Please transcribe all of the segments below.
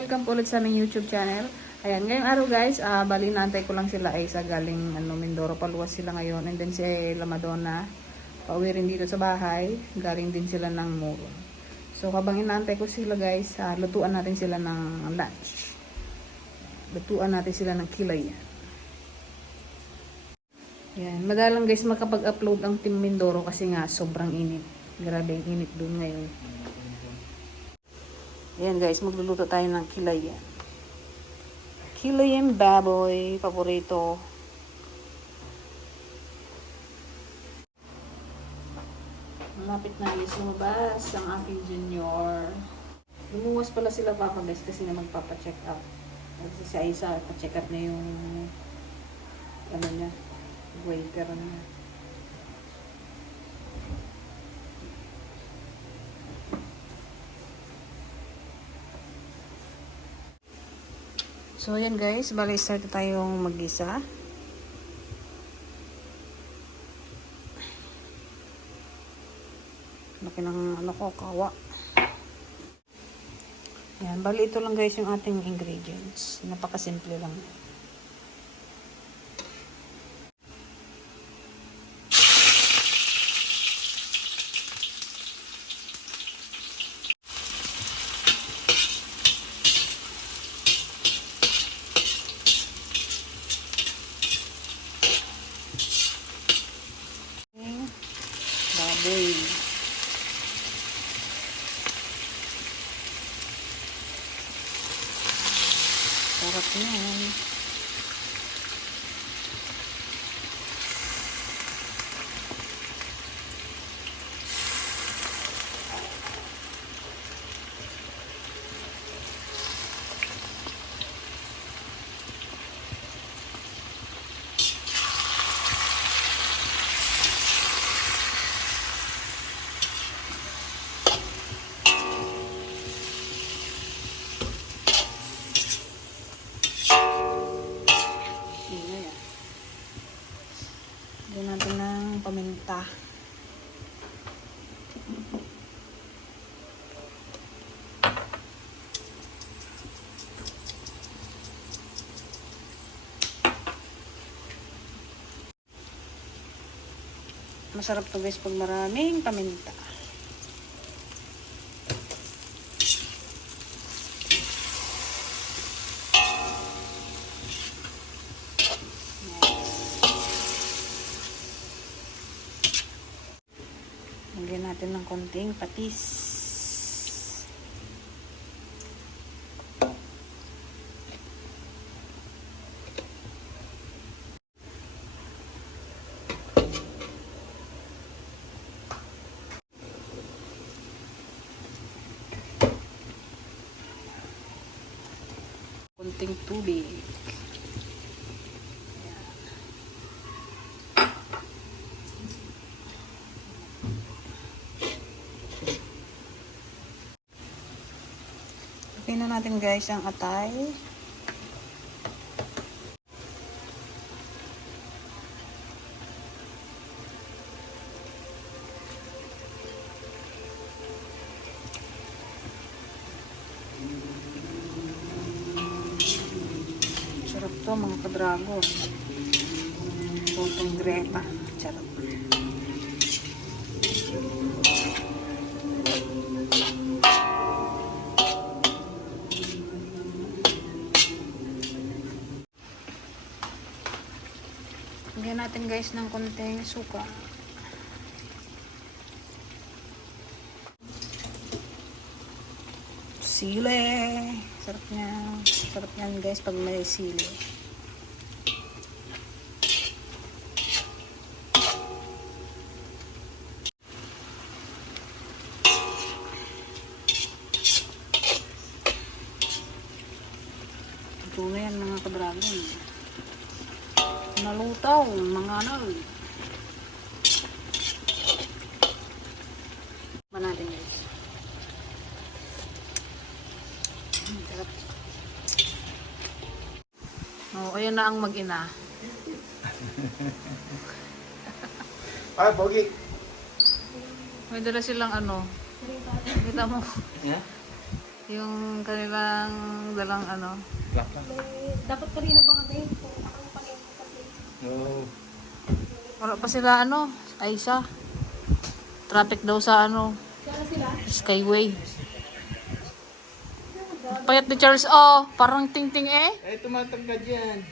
welcome po ulit sa aming YouTube channel. Ayan, ngayong araw guys, ah bali naantay ko lang sila ay sa galing ano, Mindoro, paluwas sila ngayon. And then si La Madonna, pauwi rin dito sa bahay, galing din sila ng Muro. So habang inaantay ko sila guys, ah, lutuan natin sila ng lunch. Lutuan natin sila ng kilay. Yan, madalang guys makapag-upload ang Team Mindoro kasi nga sobrang init. Grabe yung init doon ngayon. Ayan guys, magluluto tayo ng kilay yan. Kilay and baboy, paborito. Malapit na guys lumabas ang aking junior. Lumuwas pala sila papa guys kasi na magpapa-check up. Kasi sa isa, pa-check up na yung ano niya, waiter niya. So, ayan guys. Bali, start na tayong mag-isa. Laki ng ano ko, kawa. Ayan, bali ito lang guys yung ating ingredients. Napakasimple lang. Baboy. Sarap yan. Ingay ah. Lagyan natin ng paminta. Masarap to guys pag maraming paminta. Lagyan natin ng konting patis. Konting tubig. Na natin guys ang atay. Sarap to mga kadrago. Lagyan natin guys ng konting suka. Sili. Sarap niya. Sarap niyan guys pag may sili. Ito na yan mga kadragon. Nalutaw, mga anal. Ba natin guys. Oh, ayan na ang mag-ina. Ah, pogi. May dala silang ano. Kita mo. Yeah? Yung kanilang dalang ano. Dapat pa kami. Ang kasi. Oo. Wala pa sila ano, Aisa. Traffic daw sa ano. Skyway. Payat ni Charles, oh, parang ting-ting eh. Eh, tumatagad yan.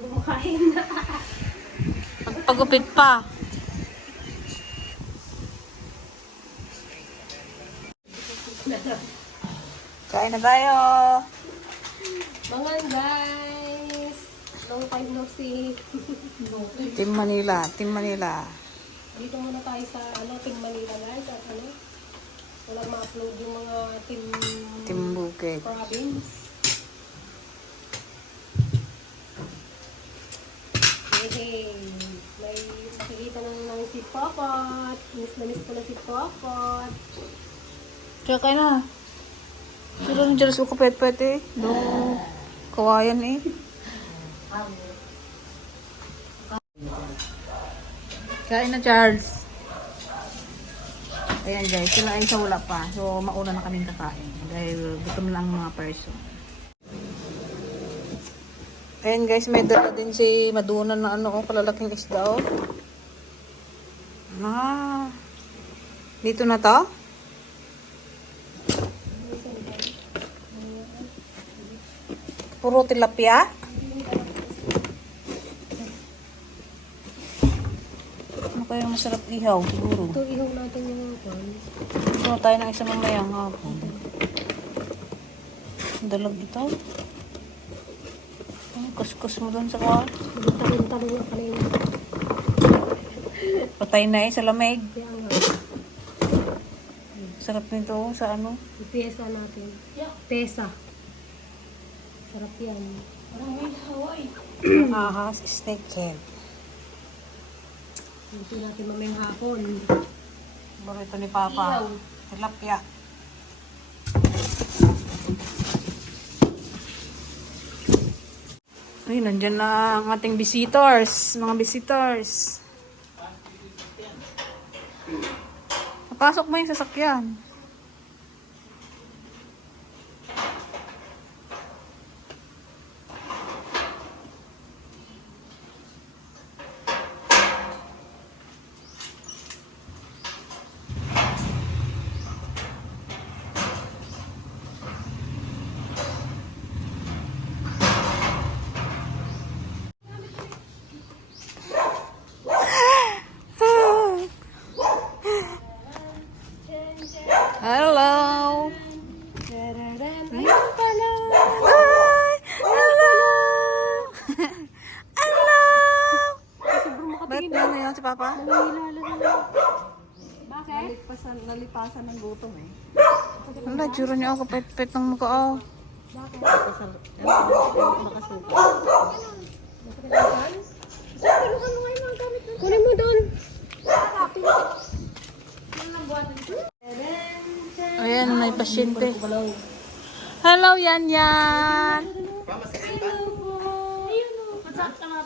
Lumakain na. Pagpagupit pa. Kain na tayo. Mga guys. Long time no see. Team Manila, Team Manila. Dito muna tayo sa ano, Team Manila guys. At ano, walang ma-upload yung mga Team, Team Bukid. Province. Hey, may makikita na naman si Popot. Miss na miss ko na si Popot. Kaya na. Sila ng Charles ko pet-pet eh. Do, kawayan eh. Kain na Charles. Ayan guys, sila ay sa wala pa. So mauna na kaming kakain. Dahil gutom lang ang mga person. Ayan guys, may dala din si Maduna na ano, oh, kalalaking isda oh. Ah. Dito na to? Puro tilapia? Kaya masarap ihaw siguro? Ito, ihaw natin yung kwan. Ito tayo ng isang mamayang hapon. Ang Dalag ito. Ang kuskus mo doon sa kwa. Talong-talong na pala yung Patay na eh sa lamig. kaya nga. Sarap nito sa ano. Yung pesa natin. Pesa. Sarap yan. Ahas steak head. Hindi natin mamayang hapon. Burrito ni Papa. Tilapia. Ay, nandyan na ang ating visitors. Mga visitors. Papasok mo yung sasakyan. Hello! Ayun pala! Hi! Hello! Hello! Sobrang Ba't makatingin. ano yun si Papa? Nangihilala na. Bakit? Nalipasan, nalipasan ng gutom eh. Tsura niya ako pet-pet ng mukha oh. Bakit? Nakakalimutan? Kunin mo doon. Ayan, may pasyente. Hello, Yan Yan!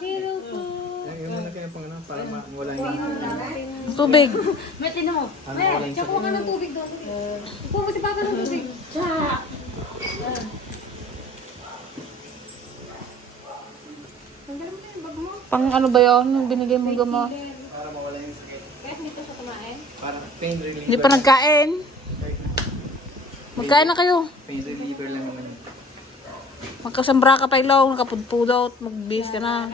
Hello po. Ayun muna kayo pang ano, para ma- wala yung... Tubig. Ano, wala yung Tsaka ka ng tubig doon. Upo mo si Papa ng tubig. Tsa! Tanggalin mo na yung bag mo. Pang ano ba yun? Yung binigay mo gamot? Para mawala yung sakit. Kaya hindi ko siya kumain. Para pain reliever. Hindi pa nagkain. Magkain na kayo. Pain reliever lang naman yun. Magkasambra ka pa ilaw, nakapudpudot, magbihis ka na.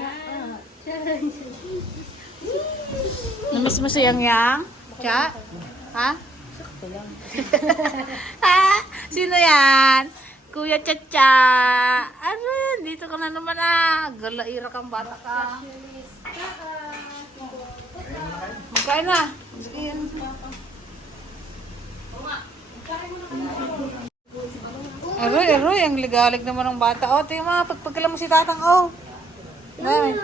Namiss mo si Yang Yang? Cha? Ha? ha? Sino yan? Kuya Chacha. Ano? Dito ka na naman ah. Galaira kang bata ka. Magkain na. Sige yan. Aroy, aroy. Ang ligalig naman ng bata. O, tingnan mo. Pagpagkala mo si tatang. Oh. Dami.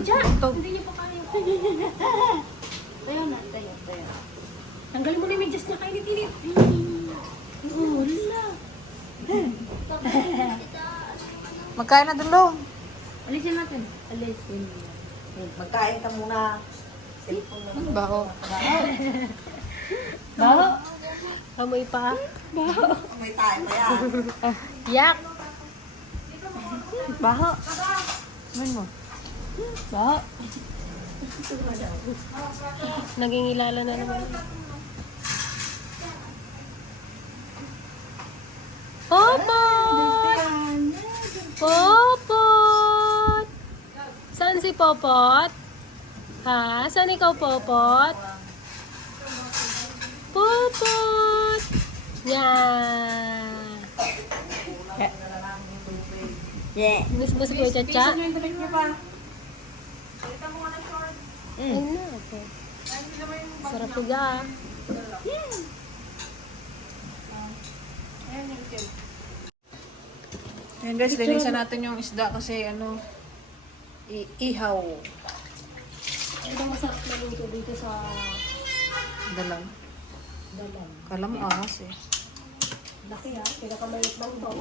Dyan. Hindi niyo pa kaya. Tayo na, tayo, tayo. Tanggalin mo na yung medyas niya kainit-init. Wala. Magkain na dulong. Alisin natin. Alisin. Magkain ka muna. Cellphone mo. Ang baho. Baho. Amoy pa. May tayo pa yan. Yak. Baho. Ano mo? Baho. Naging ilala na naman. Popot! Popot! Saan si Popot? Ha? Saan ikaw, Popot? Popot! Yan! Yeah. Miss mo si Kuya Chacha? Okay. Sarap tuga. Ayan guys, linisan natin yung isda kasi ano, ihaw. Ito masarap na luto dito sa Dalang. dalang. Kala mo ahas eh. Laki ha, pinakamaliit lang to.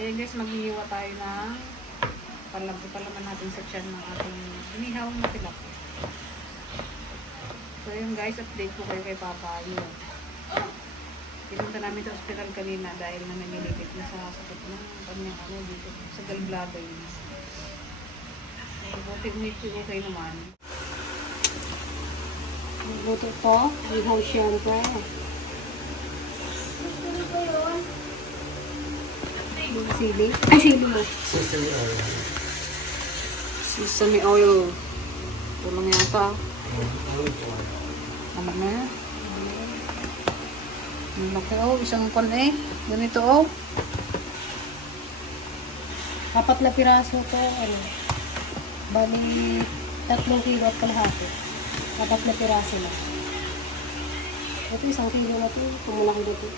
Ayan guys, maghihiwa tayo ng palam palaman natin sa tiyan ng ating inihaw na tilapia. So yun guys, update ko kayo kay Papa. Yun. Pinunta namin sa ospital kanina dahil na nanginigit na sa sakit ng kanyang ano dito sa gallbladder niya. So, buti medyo okay naman. Luto to, ihaw syempre. Sili? Ay, sili mo. Sesame oil. Tulong yata. Ano na? Ang laki oh, isang kon eh. Ganito oh. Apat na piraso to, ano. Bali, tatlong kilo at kalahati. Apat na piraso na. Ito isang kilo na to, kumulaki na to.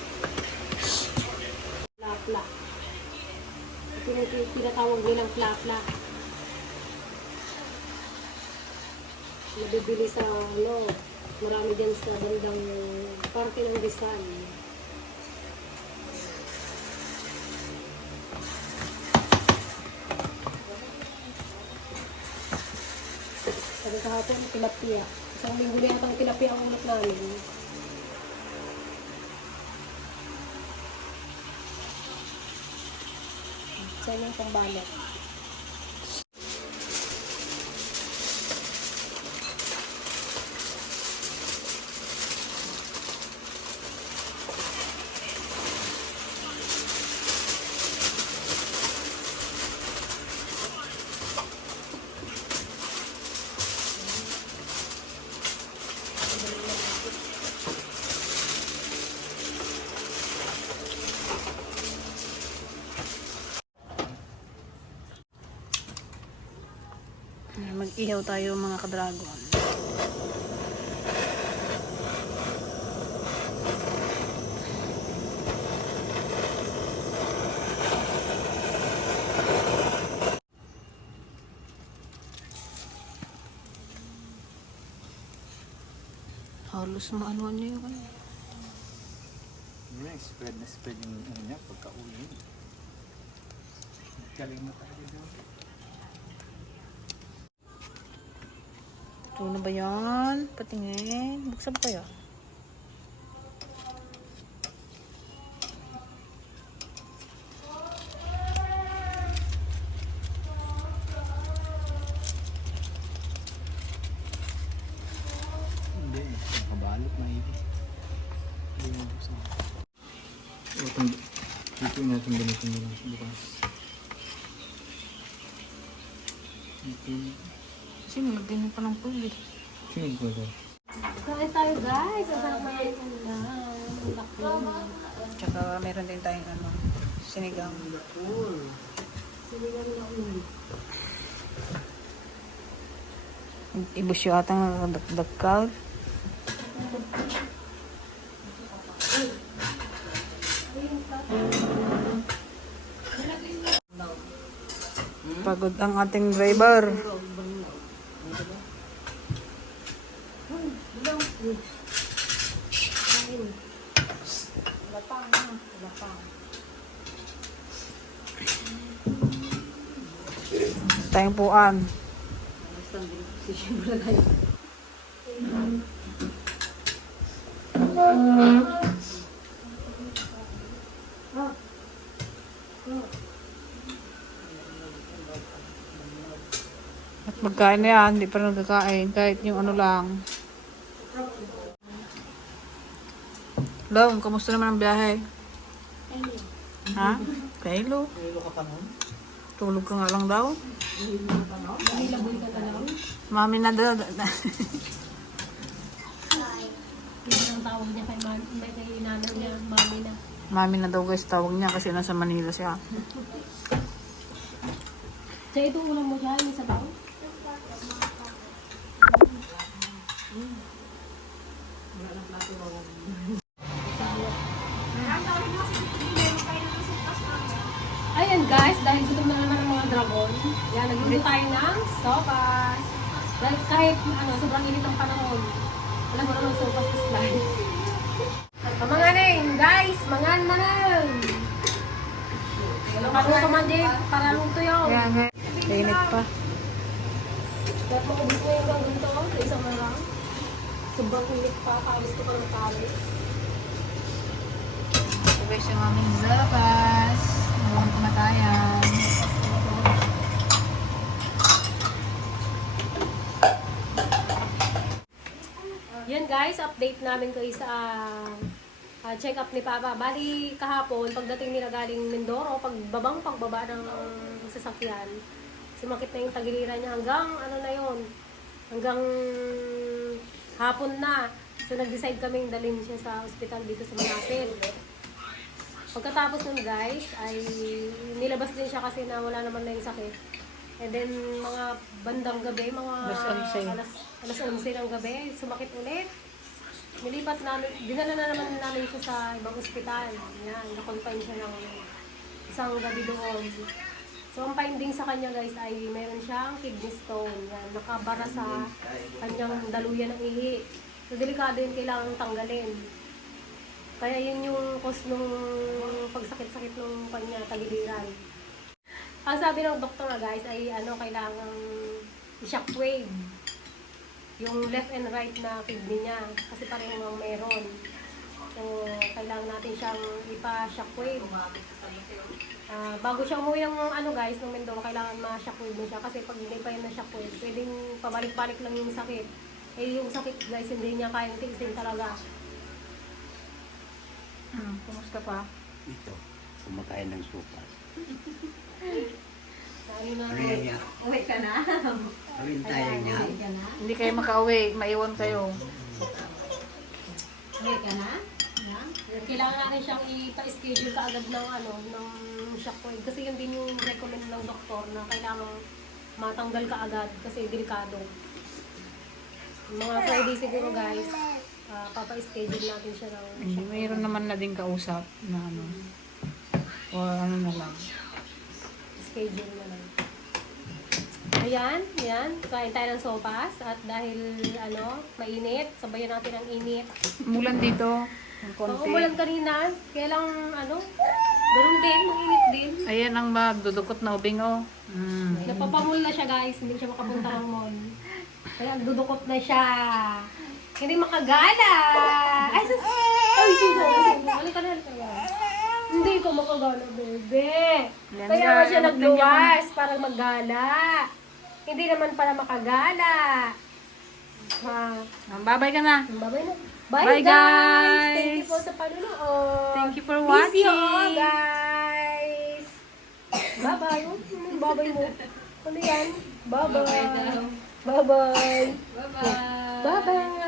Plapla. Ito yung tinatawag nilang plapla. Nabibili sa ano, marami dyan sa bandang parte ng Rizal. Sabi kahapon, tilapia. Isang linggo na yata tilapia ang ulat namin. Saan yung pambalot? Mag-ihaw tayo mga ka-dragon. Halos maano niya yung ano. Yeah, spread na spread yung ano niya pagka-uwi. Galing mo tayo doon. Ito na ba yan? Patingin. Buksan pa kaya? Hindi, nakabalot na hindi. Hindi mo buksan. Dito natin ganito na lang bukas. Dito. Kasi nilagyan pa ng puli. Sino ba ito? Kain tayo guys! Ang sarap na yung ulam. Tsaka meron din tayong ano, sinigang. Sinigang na ulam. Ibus yung atang nakadakdakal. Pagod ang ating driver. Tayong puan. At magkain na yan, hindi pa nagkakain. Kahit yung ano lang. Long, kamusta naman ang biyahe? Ha? Kailo. Kailan ka pa nun? Tulog ka nga lang daw. Mami na daw. Ang tawag niya kay, man, may kay nanay niya, mami na. Mami na daw guys, tawag niya kasi nasa Manila siya. Siya ito ulam mo siya, yung sa tao. Ayan yan, nagluto tayo ng sopas. Dahil kahit ano, sobrang init ang panahon, alam mo naman sopas is life. Mga neng, guys, mga nanang. Nakaluto man din, para luto yun. Ayan, Kainit pa. Dapat maubos mo yung ganito sa isang marang. Sobrang init pa, kaalis ko pa ng kaalis. Ito guys yung aming zapas. Nawang kumatayan. Yan guys, update namin kayo sa ah, check up ni Papa. Bali kahapon, pagdating nila galing Mindoro, pagbabang pagbaba ng sasakyan, sumakit na yung tagiliran niya hanggang ano na yon hanggang hapon na. So nag-decide kaming dalhin siya sa ospital dito sa Malapit. Pagkatapos nun guys, ay nilabas din siya kasi na wala naman na yung sakit. And then mga bandang gabi, mga Alas 11. alas, alas 11 ng gabi, sumakit ulit. Nilipat namin, dinala na naman namin siya sa ibang ospital. Yan, na-confine siya ng isang gabi doon. So, ang finding sa kanya guys ay meron siyang kidney stone. Yan, nakabara sa kanyang daluyan ng ihi. So, delikado yun, kailangan tanggalin. Kaya yun yung cause nung pagsakit-sakit ng kanya, tagiliran. Ang sabi ng doktor na guys ay ano, kailangan shockwave. Yung left and right na kidney niya. Kasi pareho ang meron. So, kailangan natin siyang ipa-shockwave. Ah, bago siya umuwi ng ano guys, ng Mindoro, kailangan ma-shockwave mo siya. Kasi pag hindi pa yun na-shockwave, pwedeng pabalik-balik lang yung sakit. Eh, yung sakit guys, hindi niya kayang tiisin talaga. Hmm, kumusta pa? Ito, kumakain ng sopas. Yan niya? Uwi ka na. Awin tayo niya. Hindi kayo makauwi, maiwan kayo. Uwi ka na? kailangan natin siyang ipa-schedule kaagad ng ano, ng shockwave. Kasi yun din yung recommend ng doktor na kailangan matanggal kaagad kasi delikado. Mga Friday siguro guys, ah, papa-schedule natin siya ng shockwave. mayroon naman na din kausap na ano. O ano na lang. Schedule na lang. Ayan, ayan. Kain tayo ng sopas at dahil ano, mainit, sabayan natin ang init. Mulan dito. Ng Oo, konti. walang kanina. Kaya lang, ano, ganun din, mainit din. Ayan ang magdudukot na ubing oh. Mm. Napapamall na siya guys, hindi siya makapunta ng mall. Kaya dudukot na siya. Hindi makagala. Ay, sus! Ay, sus! Halika na, halika na. Hindi ko makagala, bebe. Yan Kaya nga, siya nagluwas para maggala. Hindi naman para makagala. Ha? Bye-bye ka na. Bye-bye na. Bye, Bye, guys. Thank you guys. po sa panunood. Thank you for Miss you all, watching. guys. Bye-bye. Bye-bye mo? Ano yan? Bye-bye. Bye-bye. Bye-bye. Bye-bye.